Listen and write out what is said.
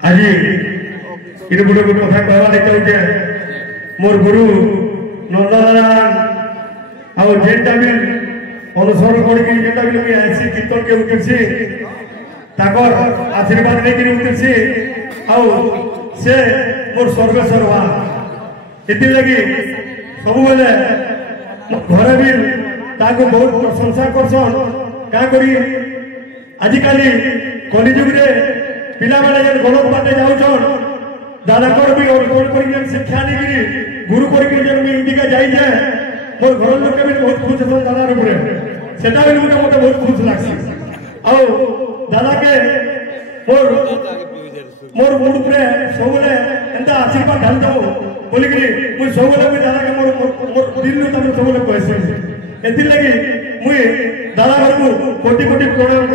आज ये गोटे गोटे कथा कहवा चाहूचे मोर गुरु नंदनारायण आउ जेनटा भी अनुसरण करके जेनटा भी मुझे आसी कीर्तन के उठिसी ताकर आशीर्वाद लेकिन उठिसी आउ से मोर सर्वेश्वर हुआ इति लगी सब बेले घरे भी ताको बहुत प्रशंसा करसन क्या करी आजिकाली कलिजुग रे पिला माने जन गणक बाटे जाउछन दादाकर भी और कर शिक्षा नहीं गुरु करके जन भी इंडिका जाई जाए मोर घर लोक भी बहुत खुश छन दादार ऊपर सेटा भी मते मते बहुत खुश लागसी आउ दादा के मोर मोर मुंड ऊपर सबले एंता आशीर्वाद ढाल दो बोली कि मु सबले भी दादा के मोर दिल नु तम सबले कहसे एति लगी मु दादा घर को कोटि कोटि प्रणाम